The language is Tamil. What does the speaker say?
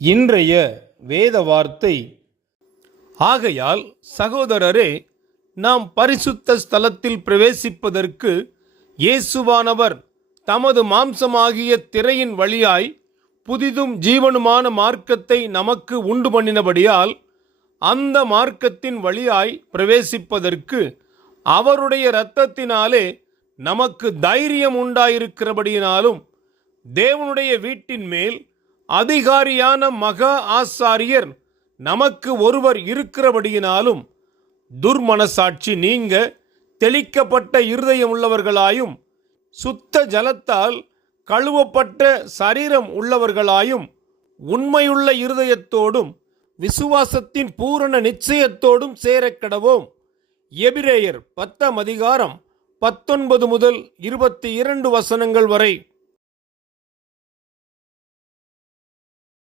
இன்றைய வேத வார்த்தை. ஆகையால் சகோதரரே, நாம் பரிசுத்த ஸ்தலத்தில் பிரவேசிப்பதற்கு இயேசுவானவர் தமது மாம்சமாகிய திரையின் வழியாய் புதிதும் ஜீவனுமான மார்க்கத்தை நமக்கு உண்டு பண்ணினபடியால், அந்த மார்க்கத்தின் வழியாய் பிரவேசிப்பதற்கு அவருடைய இரத்தத்தினாலே நமக்கு தைரியம் உண்டாயிருக்கிறபடியினாலும், தேவனுடைய வீட்டின் மேல் அதிகாரியான மகா ஆசாரியர் நமக்கு ஒருவர் இருக்கிறபடியினாலும், துர்மனசாட்சி நீங்க தெளிக்கப்பட்ட இருதயம் உள்ளவர்களாயும் சுத்த ஜலத்தால் கழுவப்பட்ட சரீரம் உள்ளவர்களாயும் உண்மையுள்ள இருதயத்தோடும் விசுவாசத்தின் பூரண நிச்சயத்தோடும் சேரக்கடவோம். எபிரேயர் 10 அதிகாரம் 19 முதல் 22 வசனங்கள் வரை.